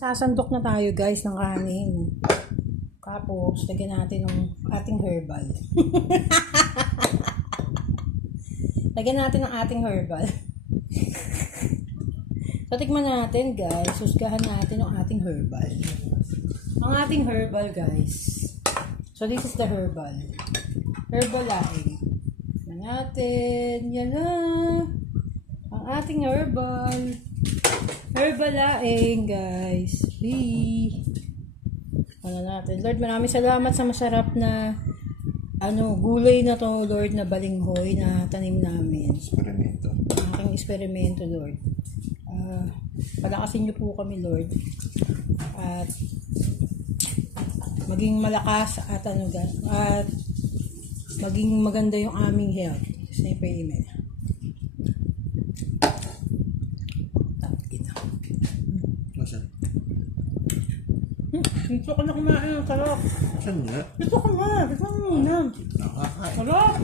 Sasandok na tayo guys ng kanin. Tapos, lagyan natin ng ating herbal. Lagyan natin ng ating herbal. So, tikman natin guys. Husgahan natin ang ating herbal. Ang ating herbal guys. So, this is the herbal. Herbal laing. Tikman natin. Yan na. Ang ating herbal. Herbal laing guys. Ano natin. Lord, maraming salamat sa masarap na gulay na to, Lord, na balinghoy na tanim namin. Eksperimento. Aking eksperimento, Lord. Palakasin niyo po kami, Lord. At maging malakas at at maging maganda yung aming health. Sniper email. Nasaan? Gusto ko na kumain ng sarap. Saan nga? Gusto ko na. Gusto ko muna. Nakakain. Sarap.